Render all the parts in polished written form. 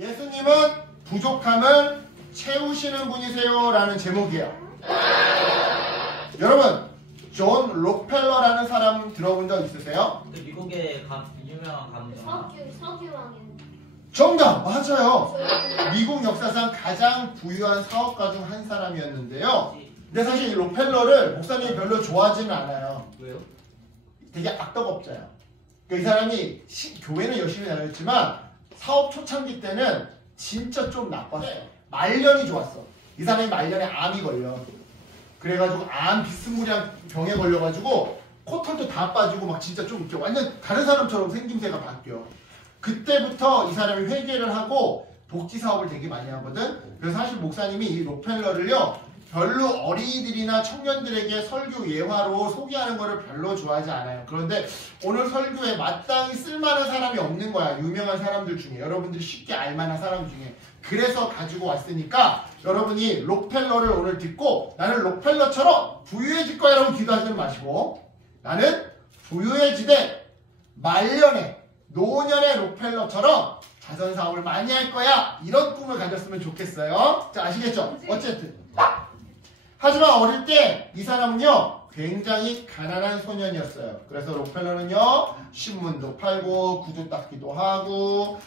예수님은 부족함을 채우시는 분이세요 라는 제목이에요. 여러분, 존 록펠러라는 사람 들어본 적 있으세요? 미국의 유명한 감독. 석유왕이요. 정답! 맞아요. 미국 역사상 가장 부유한 사업가 중 한 사람이었는데요. 근데 사실 이 록펠러를 목사님이 별로 좋아하지는 않아요. 왜요? 되게 악덕업자예요. 이 사람이 교회는 열심히 다녔지만 사업 초창기 때는 진짜 좀 나빴어요. 말년이 좋았어. 이 사람이 말년에 암이 걸려. 그래가지고 암 비스무리한 병에 걸려가지고 코털도 다 빠지고 막 진짜 좀 이렇게 완전 다른 사람처럼 생김새가 바뀌어. 그때부터 이 사람이 회개를 하고 복지 사업을 되게 많이 하거든. 그래서 사실 목사님이 이 록펠러를요 별로 어린이들이나 청년들에게 설교 예화로 소개하는 거를 별로 좋아하지 않아요. 그런데 오늘 설교에 마땅히 쓸만한 사람이 없는 거야. 유명한 사람들 중에. 여러분들이 쉽게 알만한 사람 중에. 그래서 가지고 왔으니까 여러분이 록펠러를 오늘 듣고 나는 록펠러처럼 부유해질 거야 라고 기도하지 마시고 나는 부유해지되 말년에 노년의 록펠러처럼 자선사업을 많이 할 거야. 이런 꿈을 가졌으면 좋겠어요. 자, 아시겠죠? 어쨌든. 하지만 어릴 때 이 사람은요 굉장히 가난한 소년이었어요. 그래서 록펠러는요 신문도 팔고 구두 닦기도 하고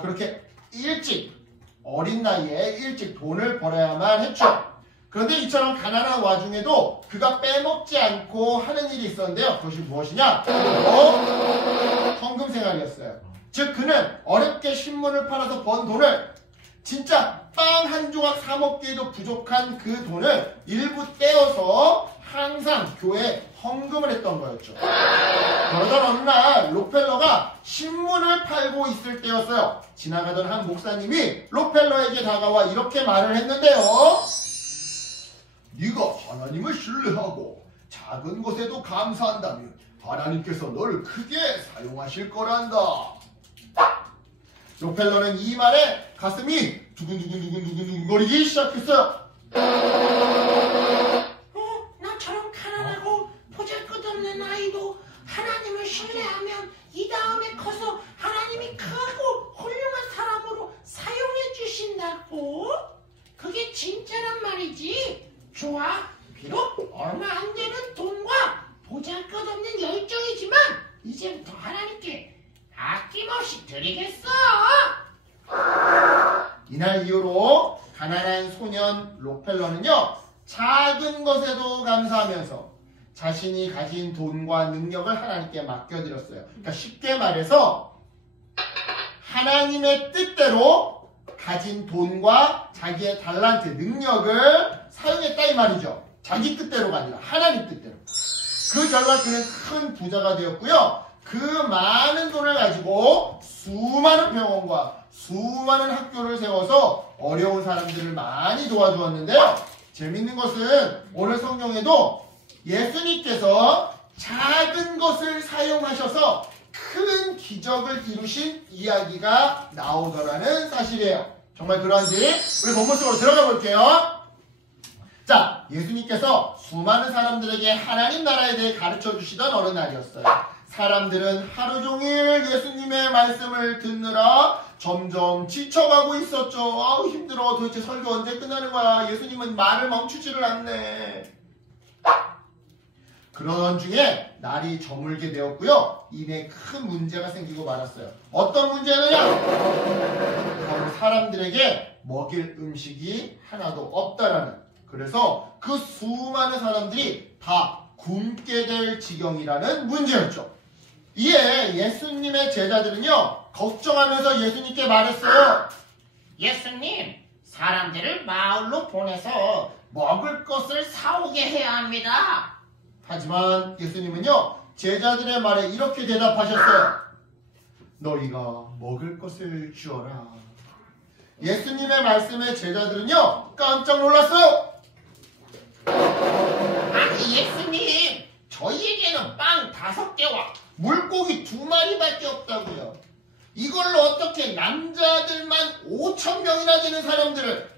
그렇게 일찍 어린 나이에 일찍 돈을 벌어야만 했죠. 그런데 이처럼 가난한 와중에도 그가 빼먹지 않고 하는 일이 있었는데요. 그것이 무엇이냐? 바로 헌금 생활이었어요. 즉 그는 어렵게 신문을 팔아서 번 돈을 진짜 빵 한 조각 사 먹기에도 부족한 그 돈을 일부 떼어서 항상 교회에 헌금을 했던 거였죠. 그러던 어느 날 록펠러가 신문을 팔고 있을 때였어요. 지나가던 한 목사님이 록펠러에게 다가와 이렇게 말을 했는데요. 네가 하나님을 신뢰하고 작은 것에도 감사한다면 하나님께서 널 크게 사용하실 거란다. 록펠러는 이 말에 가슴이 두근두근 거리기 시작했어요. 나처럼 가난하고 보잘것없는 아이도 하나님을 신뢰하면 이 다음에 커서 하나님이 크고 훌륭한 사람으로 사용해 주신다고? 그게 진짜란 말이지. 좋아. 비록 얼마 안 되는 돈과 보잘것없는 열정이지만 이제부터 하나님께 아낌없이 드리겠어. 이날 이후로 가난한 소년 록펠러는요 작은 것에도 감사하면서 자신이 가진 돈과 능력을 하나님께 맡겨드렸어요. 그러니까 쉽게 말해서 하나님의 뜻대로 가진 돈과 자기의 달란트, 능력을 사용했다 이 말이죠. 자기 뜻대로가 아니라 하나님 뜻대로. 그 결과 그는 큰 부자가 되었고요. 그 많은 돈을 가지고 수많은 병원과 수많은 학교를 세워서 어려운 사람들을 많이 도와주었는데요. 재밌는 것은 오늘 성경에도 예수님께서 작은 것을 사용하셔서 큰 기적을 이루신 이야기가 나오더라는 사실이에요. 정말 그러한지 우리 본문 속으로 들어가 볼게요. 자, 예수님께서 수많은 사람들에게 하나님 나라에 대해 가르쳐 주시던 어느 날이었어요. 사람들은 하루 종일 예수님의 말씀을 듣느라 점점 지쳐가고 있었죠. 아우 힘들어. 도대체 설교 언제 끝나는 거야. 예수님은 말을 멈추지를 않네. 그러던 중에 날이 저물게 되었고요. 이내 큰 문제가 생기고 말았어요. 어떤 문제느냐? 바로 사람들에게 먹일 음식이 하나도 없다라는. 그래서 그 수많은 사람들이 다 굶게 될 지경이라는 문제였죠. 이에 예수님의 제자들은요 걱정하면서 예수님께 말했어요. 예수님, 사람들을 마을로 보내서 먹을 것을 사오게 해야 합니다. 하지만 예수님은요 제자들의 말에 이렇게 대답하셨어요. 너희가 먹을 것을 주어라. 예수님의 말씀에 제자들은요 깜짝 놀랐어요. 아니 예수님, 저희에게는 빵 5개와 물고기 2마리밖에 없다고요. 이걸로 어떻게 남자들만 5,000명이나 되는 사람들을,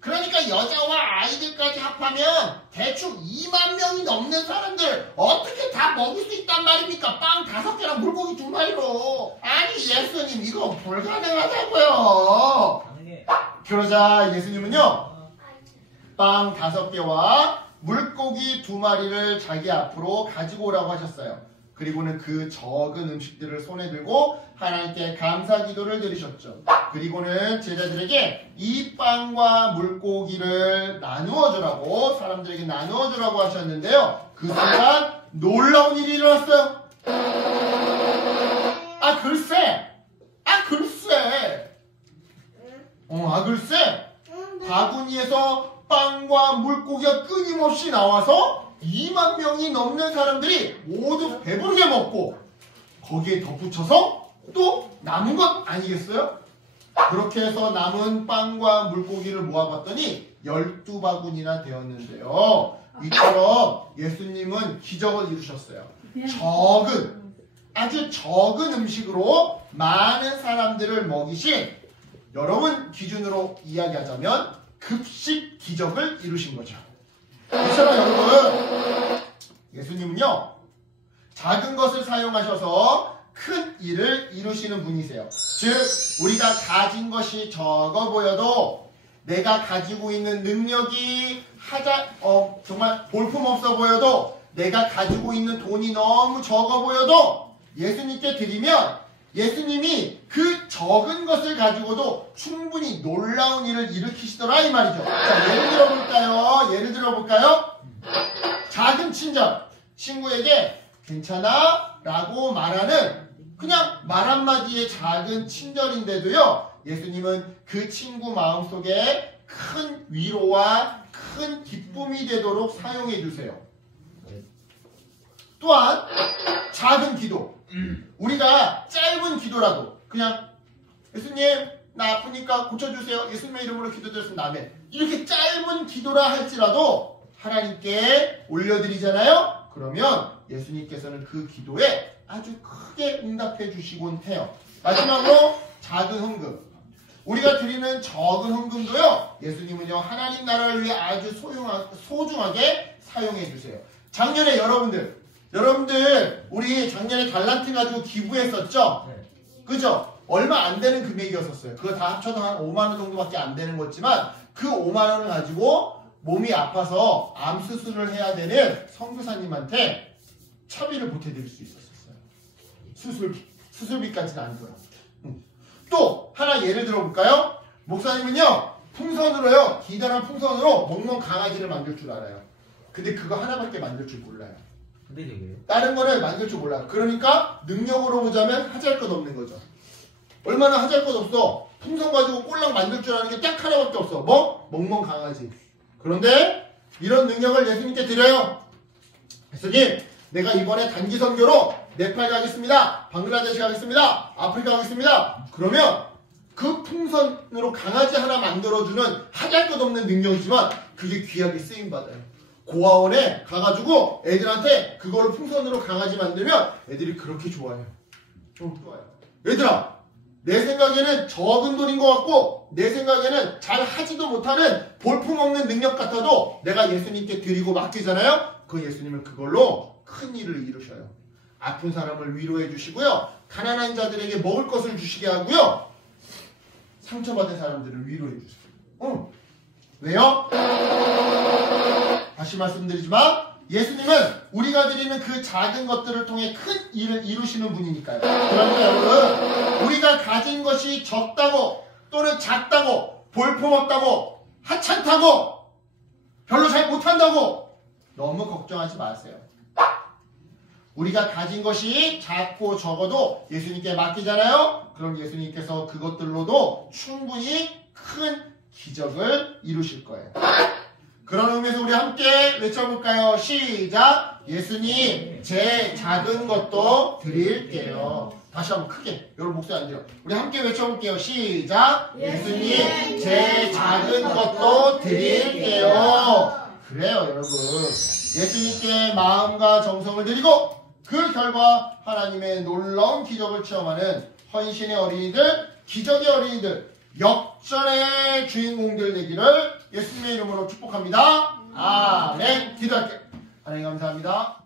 그러니까 여자와 아이들까지 합하면 대충 2만 명이 넘는 사람들 어떻게 다 먹일 수 있단 말입니까? 빵 5개랑 물고기 2마리로. 아니 예수님 이거 불가능하다고요. 그러자 예수님은요, 빵 5개와 물고기 2마리를 자기 앞으로 가지고 오라고 하셨어요. 그리고는 그 적은 음식들을 손에 들고 하나님께 감사 기도를 드리셨죠. 그리고는 제자들에게 이 빵과 물고기를 나누어 주라고, 사람들에게 나누어 주라고 하셨는데요. 그 순간 놀라운 일이 일어났어요. 글쎄 바구니에서 빵과 물고기가 끊임없이 나와서 2만 명이 넘는 사람들이 모두 배부르게 먹고 거기에 덧붙여서 또 남은 것 아니겠어요? 그렇게 해서 남은 빵과 물고기를 모아봤더니 12바구니나 되었는데요. 이처럼 예수님은 기적을 이루셨어요. 아주 적은 음식으로 많은 사람들을 먹이신, 여러분 기준으로 이야기하자면 급식 기적을 이루신 거죠. 그렇잖아요, 여러분. 예수님은요, 작은 것을 사용하셔서 큰 일을 이루시는 분이세요. 즉, 우리가 가진 것이 적어 보여도, 내가 가지고 있는 능력이 정말 볼품없어 보여도, 내가 가지고 있는 돈이 너무 적어 보여도 예수님께 드리면 예수님이 그 적은 것을 가지고도 충분히 놀라운 일을 일으키시더라, 이 말이죠. 자, 예를 들어볼까요? 작은 친구에게 괜찮아? 라고 말하는 그냥 말 한마디의 작은 친절인데도요, 예수님은 그 친구 마음속에 큰 위로와 큰 기쁨이 되도록 사용해 주세요. 또한 작은 기도, 우리가 짧은 기도라도 그냥 예수님 나 아프니까 고쳐주세요, 예수님의 이름으로 기도드렸습니다, 아멘, 이렇게 짧은 기도라 할지라도 하나님께 올려드리잖아요. 그러면 예수님께서는 그 기도에 아주 크게 응답해 주시곤 해요. 마지막으로 작은 헌금, 우리가 드리는 적은 헌금도요, 예수님은요 하나님 나라를 위해 아주 소중하게 사용해 주세요. 작년에 여러분들 우리 작년에 달란트 가지고 기부했었죠? 그죠? 얼마 안 되는 금액이었었어요. 그거 다 합쳐도 한 5만 원 정도밖에 안 되는 거지만 그 5만 원을 가지고 몸이 아파서 암 수술을 해야 되는 선교사님한테 차비를 보태드릴 수 있었어요. 수술비까지는 아니고요. 또 하나 예를 들어볼까요? 목사님은요 풍선으로요, 기다란 풍선으로 먹는 강아지를 만들 줄 알아요. 근데 그거 하나밖에 만들 줄 몰라요. 다른 거를 만들 줄 몰라요. 그러니까 능력으로 보자면 하잘것없는 거죠. 얼마나 하잘것없어. 풍선 가지고 꼴랑 만들 줄 아는 게 딱 하나밖에 없어. 뭐? 멍멍 강아지. 그런데 이런 능력을 예수님께 드려요. 예수님, 내가 이번에 단기 선교로 네팔 가겠습니다, 방글라데시 가겠습니다, 아프리카 가겠습니다. 그러면 그 풍선으로 강아지 하나 만들어주는 하잘것없는 능력이지만 그게 귀하게 쓰임받아요. 고아원에 가가지고 애들한테 그걸 풍선으로 강아지 만들면 애들이 그렇게 좋아해요. 좋아요. 얘들아, 내 생각에는 적은 돈인 것 같고 내 생각에는 잘 하지도 못하는 볼품없는 능력 같아도 내가 예수님께 드리고 맡기잖아요. 그 예수님은 그걸로 큰 일을 이루셔요. 아픈 사람을 위로해 주시고요, 가난한 자들에게 먹을 것을 주시게 하고요, 상처받은 사람들을 위로해 주세요. 왜요? 다시 말씀드리지만 예수님은 우리가 드리는 그 작은 것들을 통해 큰 일을 이루시는 분이니까요. 그러니까 여러분, 우리가 가진 것이 적다고 또는 작다고 볼품없다고 하찮다고 별로 잘 못한다고 너무 걱정하지 마세요. 우리가 가진 것이 작고 적어도 예수님께 맡기잖아요. 그럼 예수님께서 그것들로도 충분히 큰 기적을 이루실 거예요. 그런 의미에서 우리 함께 외쳐볼까요? 시작! 예수님, 제 작은 것도 드릴게요. 다시 한번 크게, 여러분 목소리 안 들려. 우리 함께 외쳐볼게요. 시작! 예수님, 제 작은 것도 드릴게요. 그래요, 여러분. 예수님께 마음과 정성을 드리고 그 결과 하나님의 놀라운 기적을 체험하는 헌신의 어린이들, 기적의 어린이들, 역전의 주인공들 되기를 예수님의 이름으로 축복합니다. 아멘. 기도할게요. 하나님 감사합니다.